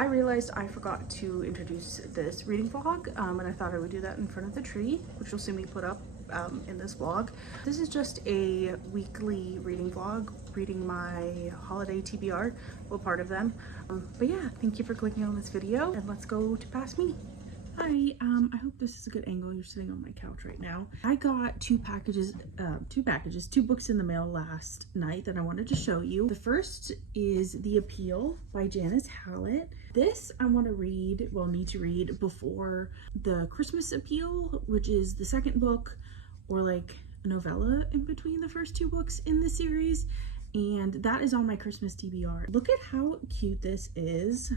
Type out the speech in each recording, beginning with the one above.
I realized I forgot to introduce this reading vlog, and I thought I would do that in front of the tree, which will soon be put up in this vlog. This is just a weekly reading vlog, reading my holiday TBR, well, part of them. But yeah, thank you for clicking on this video, and let's go to Past Me. Hi, I hope this is a good angle. You're sitting on my couch right now. I got two books in the mail last night that I wanted to show you. The first is The Appeal by Janice Hallett. This I want to read, well, need to read before The Christmas Appeal, which is the second book, or like a novella in between the first two books in the series. And that is on my Christmas TBR. Look at how cute this is.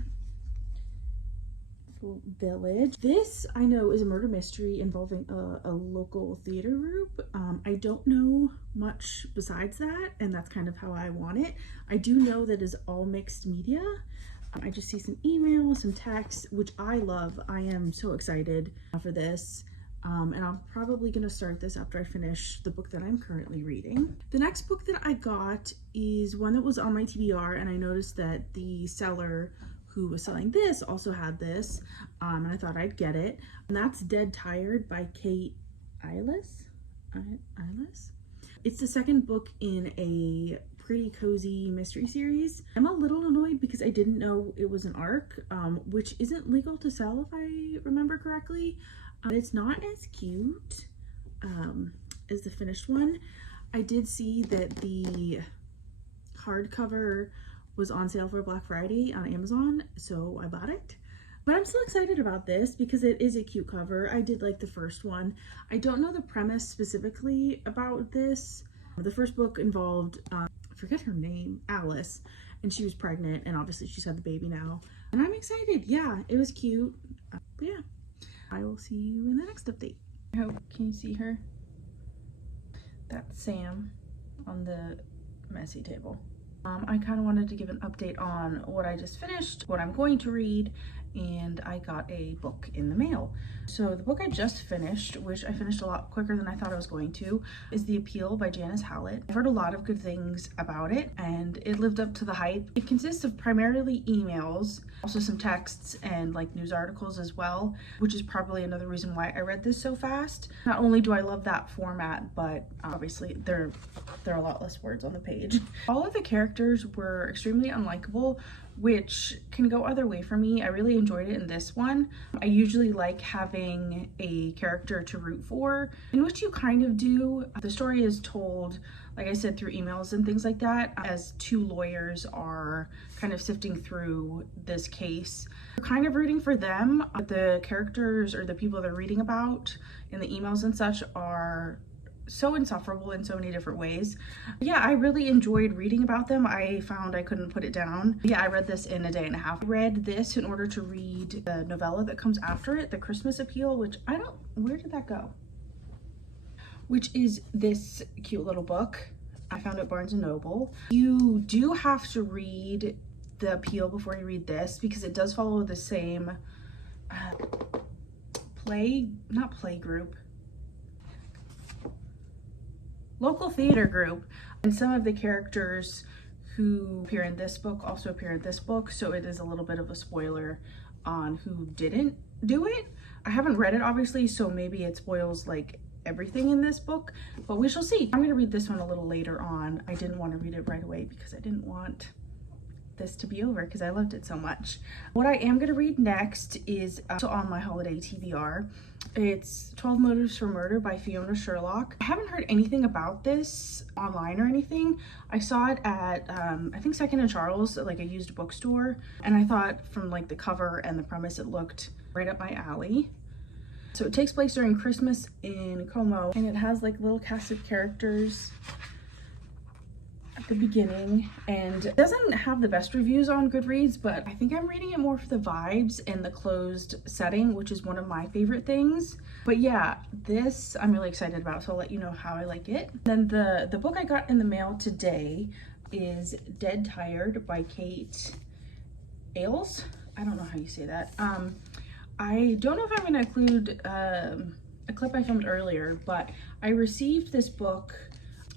Village. This I know is a murder mystery involving a local theater group. I don't know much besides that, and that's kind of how I want it. I do know that is all mixed media. I just see some emails, some text, which I love. I am so excited for this. And I'm probably gonna start this after I finish the book that I'm currently reading. The next book that I got is one that was on my TBR, and I noticed that the seller who was selling this also had this, and I thought I'd get it. And that's Dead Tired by Kate Eyles. It's the second book in a pretty cozy mystery series. I'm a little annoyed because I didn't know it was an ARC, which isn't legal to sell if I remember correctly. It's not as cute as the finished one. I did see that the hardcover was on sale for Black Friday on Amazon, so I bought it. But I'm still excited about this because it is a cute cover. I did like the first one. I don't know the premise specifically about this. The first book involved, I forget her name, Alice, and she was pregnant, and obviously she's had the baby now. And I'm excited. Yeah, it was cute. But yeah, I will see you in the next update. Can you see her? That's Sam on the messy table. I kind of wanted to give an update on what I just finished, what I'm going to read, and I got a book in the mail. So the book I just finished, which I finished a lot quicker than I thought I was going to, is The Appeal by Janice Hallett. I've heard a lot of good things about it, and it lived up to the hype. It consists of primarily emails, also some texts and like news articles as well, which is probably another reason why I read this so fast. Not only do I love that format, but obviously there are a lot less words on the page. All of the characters were extremely unlikable, which can go either way for me. I really enjoyed it in this one. I usually like having a character to root for, in which you kind of do. The story is told, like I said, through emails and things like that, as two lawyers are kind of sifting through this case. You're kind of rooting for them. The characters or the people they're reading about in the emails and such are so insufferable in so many different ways. Yeah, I really enjoyed reading about them. I found I couldn't put it down. Yeah, I read this in a day and a half. I read this in order to read the novella that comes after it, The Christmas Appeal, which where did that go? Which is this cute little book. I found it at Barnes & Noble. You do have to read The Appeal before you read this because it does follow the same local theater group, and some of the characters who appear in this book also appear in this book, so it is a little bit of a spoiler on who didn't do it. I haven't read it obviously, so maybe it spoils like everything in this book, but we shall see. I'm gonna read this one a little later on. I didn't want to read it right away because I didn't want this to be over because I loved it so much. What I am gonna read next is also on my holiday TBR. It's 12 Motives for Murder by Fiona Sherlock. I haven't heard anything about this online or anything. I saw it at I think Second & Charles, like a used bookstore, and I thought from like the cover and the premise it looked right up my alley. So it takes place during Christmas in Como, and it has like little cast of characters at the beginning, and it doesn't have the best reviews on Goodreads, but I think I'm reading it more for the vibes and the closed setting, which is one of my favorite things. But yeah, this I'm really excited about, so I'll let you know how I like it. Then the book I got in the mail today is Dead Tired by Kate Eyles. I don't know how you say that. I don't know if I'm going to include a clip I filmed earlier, but I received this book,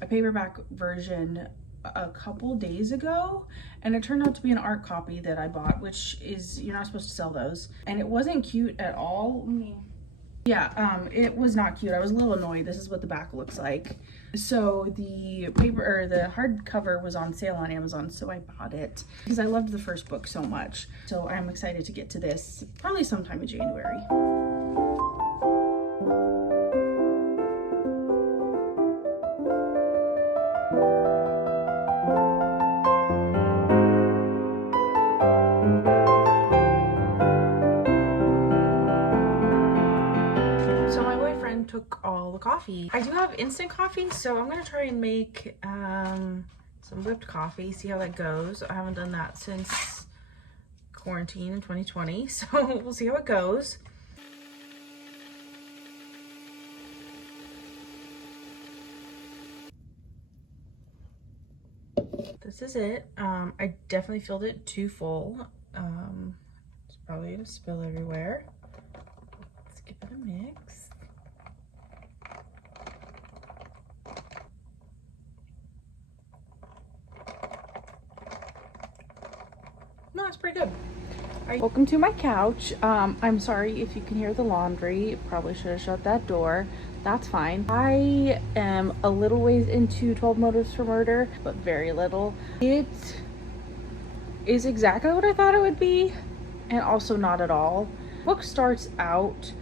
a paperback version, a couple days ago, and it turned out to be an art copy that I bought, which is, you're not supposed to sell those. And it wasn't cute at all. Yeah, it was not cute. I was a little annoyed. This is what the back looks like. So the paper, or the hardcover, was on sale on Amazon, so I bought it because I loved the first book so much. So I'm excited to get to this probably sometime in January. Took all the coffee. I do have instant coffee, so I'm gonna try and make some whipped coffee, see how that goes. I haven't done that since quarantine in 2020, so we'll see how it goes. This is it. I definitely filled it too full. It's probably gonna spill everywhere. Let's give it a mix. No, it's pretty good. Welcome to my couch. I'm sorry if you can hear the laundry. Probably should have shut that door. That's fine. I am a little ways into 12 Motives for Murder, but very little. It is exactly what I thought it would be, and also not at all. The book starts out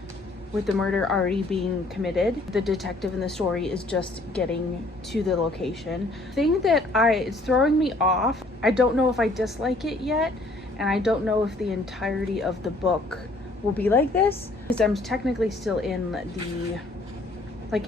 with the murder already being committed. The detective in the story is just getting to the location. The thing that is throwing me off, I don't know if I dislike it yet, and I don't know if the entirety of the book will be like this, because I'm technically still in the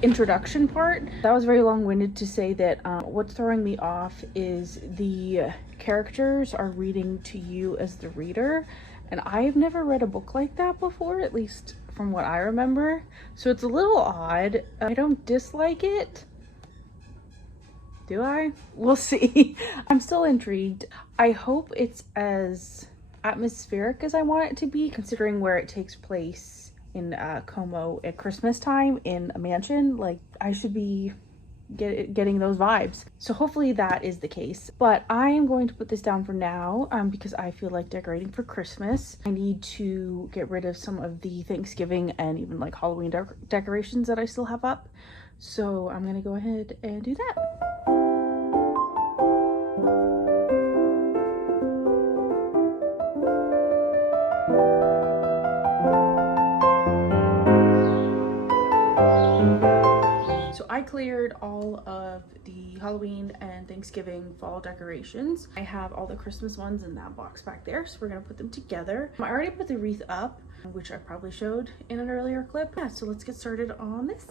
introduction part. That was very long-winded to say that what's throwing me off is the characters are reading to you as the reader, and I've never read a book like that before, at least from what I remember. So it's a little odd. I don't dislike it. Do I? We'll see. I'm still intrigued. I hope it's as atmospheric as I want it to be, considering where it takes place in Como at Christmas time in a mansion. Like, I should be getting those vibes. So hopefully that is the case. But I am going to put this down for now because I feel like decorating for Christmas. I need to get rid of some of the Thanksgiving and even like Halloween decorations that I still have up. So I'm gonna go ahead and do that. I cleared all of the Halloween and Thanksgiving fall decorations. I have all the Christmas ones in that box back there, so we're gonna put them together. I already put the wreath up, which I probably showed in an earlier clip. Yeah, so let's get started on this.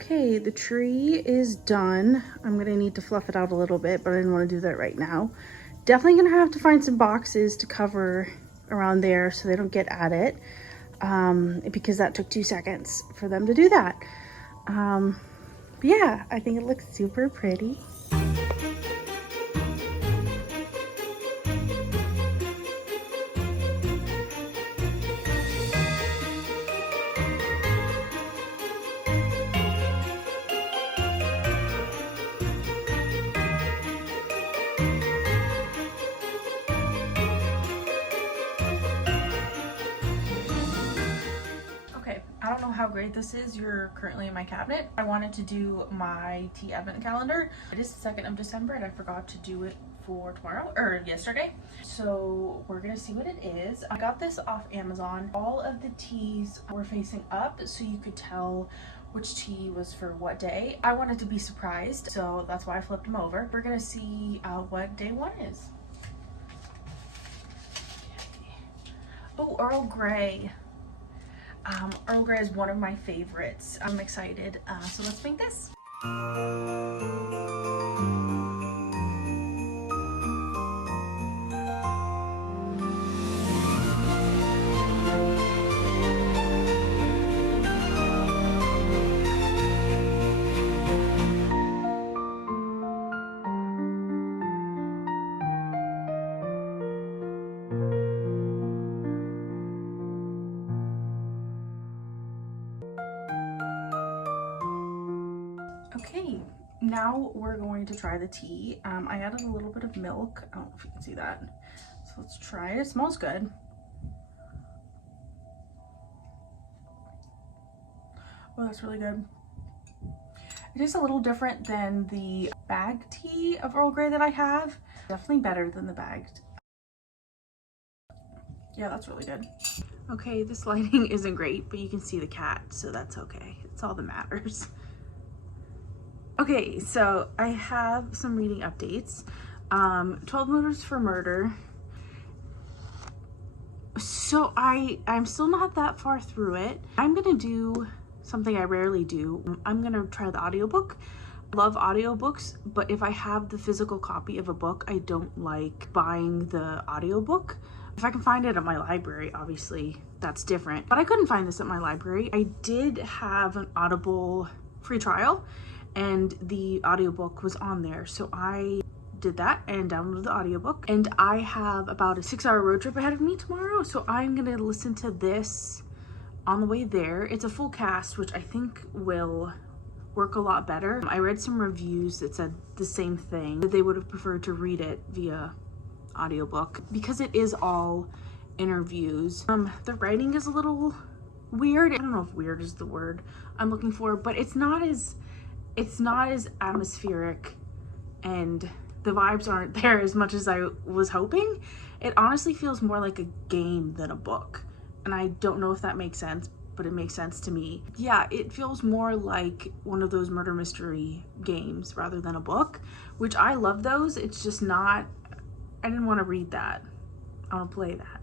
Okay, the tree is done. I'm gonna need to fluff it out a little bit, but I didn't want to do that right now. Definitely gonna have to find some boxes to cover around there so they don't get at it, because that took 2 seconds for them to do that. But yeah, I think it looks super pretty. I don't know how great this is. You're currently in my cabinet. I wanted to do my tea advent calendar. It is the 2nd of December and I forgot to do it for tomorrow or yesterday. So we're gonna see what it is. I got this off Amazon. All of the teas were facing up so you could tell which tea was for what day. I wanted to be surprised, so that's why I flipped them over. We're gonna see what day 1 is. Oh, Earl Grey. Earl Grey is one of my favorites. I'm excited, so let's make this. Okay, now we're going to try the tea. I added a little bit of milk. I don't know if you can see that. So let's try it. It smells good. Oh, that's really good. It is a little different than the bag tea of Earl Grey that I have. Definitely better than the bagged. Yeah, that's really good. Okay, this lighting isn't great, but you can see the cat, so that's okay. It's all that matters. Okay, so I have some reading updates. 12 Motives for Murder. So I'm still not that far through it. I'm gonna do something I rarely do. I'm gonna try the audiobook. I love audiobooks, but if I have the physical copy of a book, I don't like buying the audiobook. If I can find it at my library, obviously that's different. But I couldn't find this at my library. I did have an Audible free trial, and the audiobook was on there, so I did that and downloaded the audiobook. And I have about a 6-hour road trip ahead of me tomorrow, so I'm gonna listen to this on the way there. It's a full cast, which I think will work a lot better. I read some reviews that said the same thing, that they would have preferred to read it via audiobook because it is all interviews. The writing is a little weird. I don't know if weird is the word I'm looking for, but it's not as atmospheric, and the vibes aren't there as much as I was hoping. It honestly feels more like a game than a book, and I don't know if that makes sense, but it makes sense to me. Yeah, it feels more like one of those murder mystery games rather than a book, which I love those. It's just not, I didn't want to read that. I want to play that.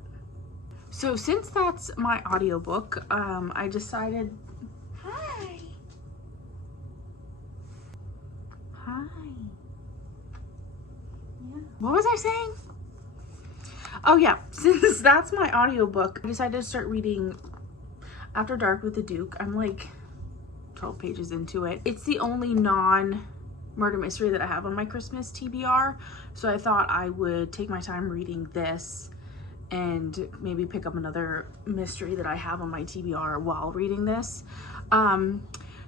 So since that's my audiobook, I decided, hi. Yeah. What was I saying? Oh yeah, since that's my audiobook, I decided to start reading After Dark with the Duke. I'm like 12 pages into it. It's the only non-murder mystery that I have on my Christmas TBR, so I thought I would take my time reading this and maybe pick up another mystery that I have on my TBR while reading this.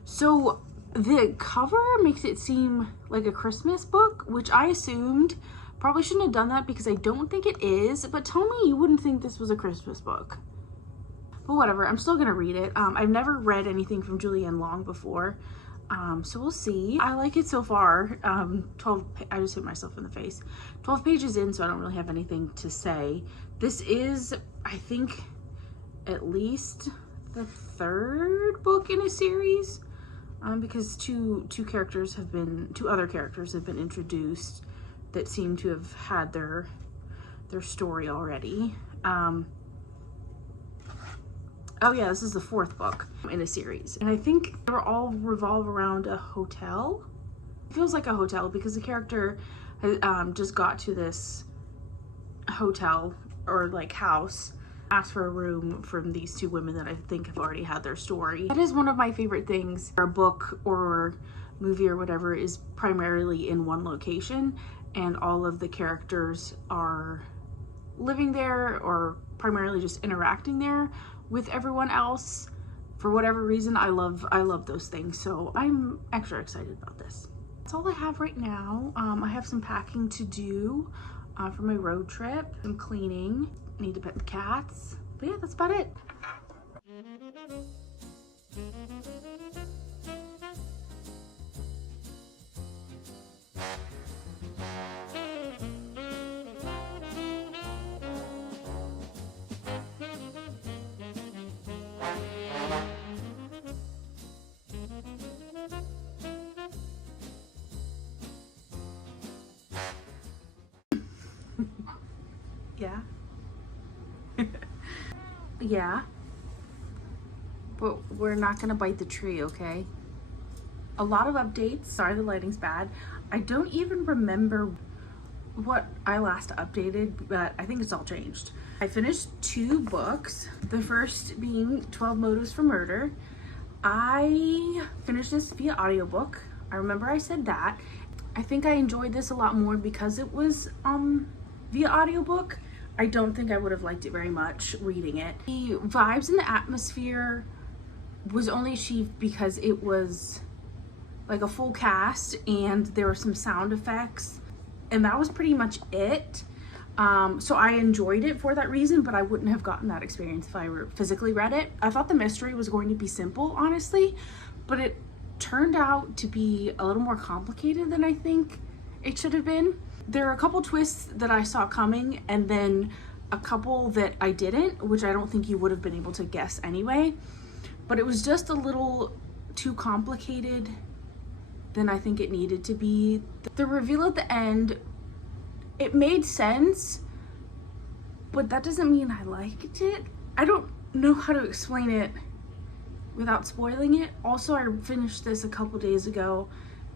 So the cover makes it seem like a Christmas book, which I assumed. Probably shouldn't have done that because I don't think it is, but tell me you wouldn't think this was a Christmas book. But whatever, I'm still gonna read it. I've never read anything from Julianne Long before, so we'll see. I like it so far. I just hit myself in the face. 12 pages in, so I don't really have anything to say. This is, I think, at least the 3rd book in a series, because two other characters have been introduced that seem to have had their story already. Oh yeah, this is the 4th book in a series. And I think they all revolve around a hotel. It feels like a hotel because the character has, just got to this hotel or like house, asked for a room from these 2 women that I think have already had their story. That is one of my favorite things. A book or movie or whatever is primarily in one location and all of the characters are living there or primarily just interacting there with everyone else. For whatever reason, I love those things, so I'm extra excited about this. That's all I have right now. I have some packing to do for my road trip, some cleaning, need to pet the cats, but yeah, that's about it. Yeah. Yeah. But we're not gonna bite the tree, okay? A lot of updates. Sorry, the lighting's bad. I don't even remember what I last updated, but I think it's all changed. I finished 2 books. The first being 12 Motives for Murder. I finished this via audiobook. I remember I said that. I think I enjoyed this a lot more because it was via audiobook. I don't think I would have liked it very much reading it. The vibes and the atmosphere was only achieved because it was like a full cast and there were some sound effects, and that was pretty much it. So I enjoyed it for that reason, but I wouldn't have gotten that experience if I physically read it. I thought the mystery was going to be simple, honestly, but it turned out to be a little more complicated than I think it should have been. There are a couple twists that I saw coming, and then a couple that I didn't, which I don't think you would have been able to guess anyway. But it was just a little too complicated than I think it needed to be. The reveal at the end, it made sense, but that doesn't mean I liked it. I don't know how to explain it without spoiling it. Also, I finished this a couple days ago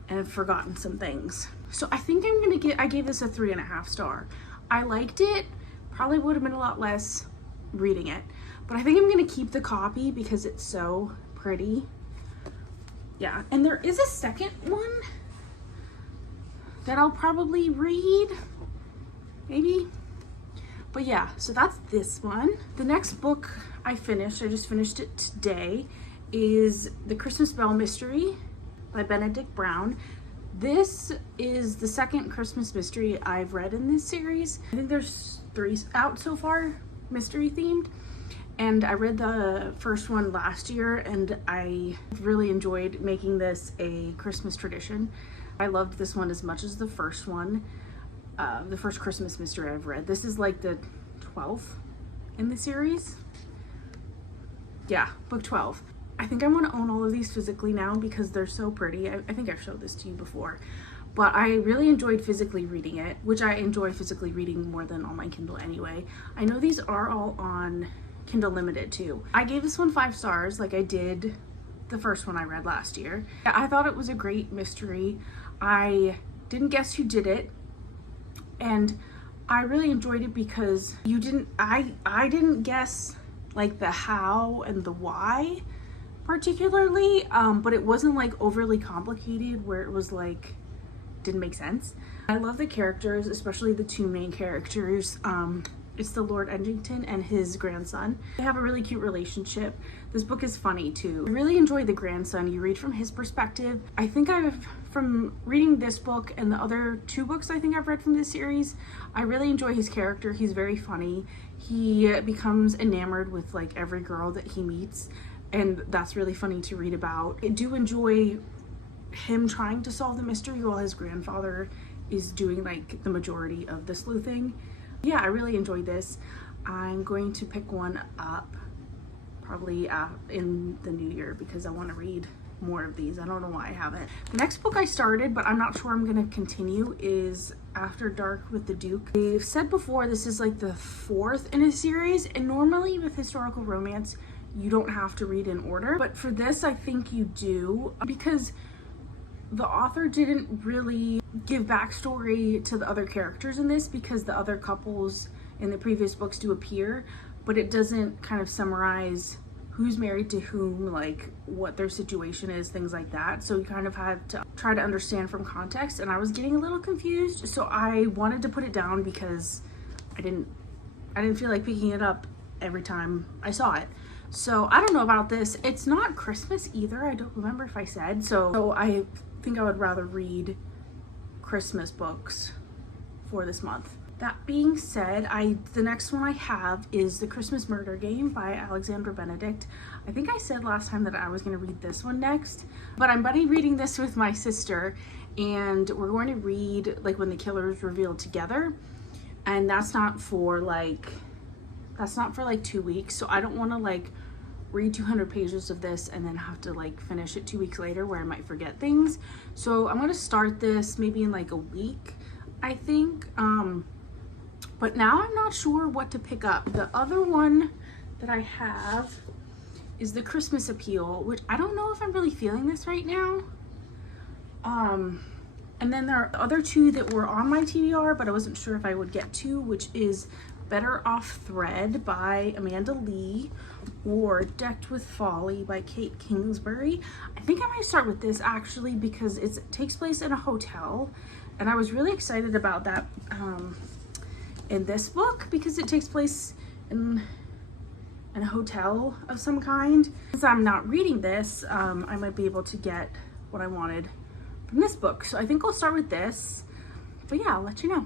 and have forgotten some things. So I think I gave this a 3.5 star. I liked it. Probably would have been a lot less reading it, but I think I'm gonna keep the copy because it's so pretty. Yeah, and there is a second one that I'll probably read, maybe. But yeah, so that's this one. The next book I just finished it today, is The Christmas Bell Mystery by Benedict Brown. This is the second Christmas mystery I've read in this series. I think there's 3 out so far, mystery themed. And I read the first one last year, and I really enjoyed making this a Christmas tradition. I loved this one as much as the first one, the first Christmas mystery I've read. This is like the 12th in the series. Yeah, book 12. I think I want to own all of these physically now because they're so pretty. I think I've showed this to you before, but I really enjoyed physically reading it, which I enjoy physically reading more than on my Kindle anyway. I know these are all on Kindle Limited too. I gave this one 5 stars like I did the first one I read last year. I thought it was a great mystery. I didn't guess who did it, and I really enjoyed it because I didn't guess like the how and the why particularly, but it wasn't like overly complicated where it was like didn't make sense. I love the characters, especially the 2 main characters. It's the Lord Edgington and his grandson. They have a really cute relationship. This book is funny too. I really enjoy the grandson. You read from his perspective. I think from reading this book and the other 2 books I think I've read from this series, I really enjoy his character. He's very funny. He becomes enamored with like every girl that he meets, and that's really funny to read about. I do enjoy him trying to solve the mystery while his grandfather is doing like the majority of the sleuthing. Yeah, I really enjoyed this. I'm going to pick one up probably in the new year because I want to read more of these. I don't know why I haven't. The next book I started, but I'm not sure I'm going to continue, is After Dark with the Duke. I've said before, this is like the 4th in a series, and normally with historical romance, you don't have to read in order. But for this, I think you do, because the author didn't really give backstory to the other characters in this, because the other couples in the previous books do appear, but it doesn't kind of summarize who's married to whom, like what their situation is, things like that. So you kind of had to try to understand from context, and I was getting a little confused, so I wanted to put it down because I didn't feel like picking it up every time I saw it. So I don't know about this. It's not Christmas either. I don't remember if I said. So I think I would rather read Christmas books for this month. That being said, the next one I have is The Christmas Murder Game by Alexandra Benedict. I think I said last time that I was going to read this one next, but I'm buddy reading this with my sister, and we're going to read like when the killer is revealed together, and that's not for like 2 weeks, so I don't want to like read 200 pages of this and then have to like finish it 2 weeks later where I might forget things. So I'm going to start this maybe in like a week, I think. But now I'm not sure what to pick up. The other one that I have is the Christmas Appeal, which I don't know if I'm really feeling this right now. And then there are other two that were on my TBR, but I wasn't sure if I would get to, which is Better Off Thread by Amanda Lee or Decked with Folly by Kate Kingsbury. I think I might start with this actually because it takes place in a hotel, and I was really excited about that in this book because it takes place in a hotel of some kind. Since I'm not reading this, I might be able to get what I wanted from this book. So I think I'll start with this, but yeah, I'll let you know.